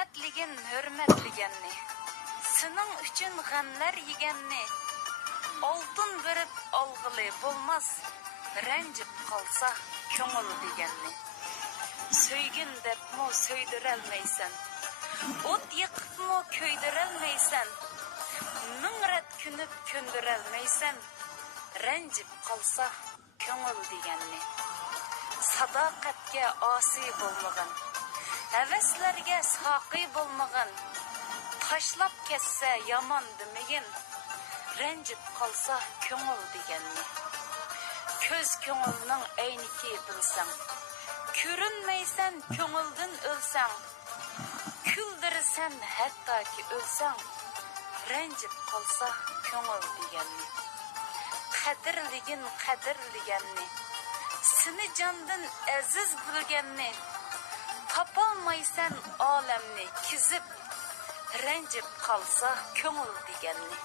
hurmatligin hurmatliganni, sening uchun g'amlar yeganni, oltin berib olg'ili bo'lmas, ranjib qolsa ko'ngil deganni. Söygin debmi söydürelmeysen, ot yıkıpmı köydürelmeysen, mingrat künüp köndürelmeysen, rencip kalsa köngül degenni. Sadaqatga asi bolmagın, heveslerge saqi bolmagın, taşlap kesse yaman demegin, rencip kalsa köngül degenni. Köz köngülnün eyniki bilsen, körünmeysen köngüldün ölsen, küldürsen hatta ki ölsen, rencip kalsa köngül degenni. Kadirligin kadirligenni, seni candan aziz bilgenni, tapalmaysan alemni kizip, rencip kalsa köngül degenni.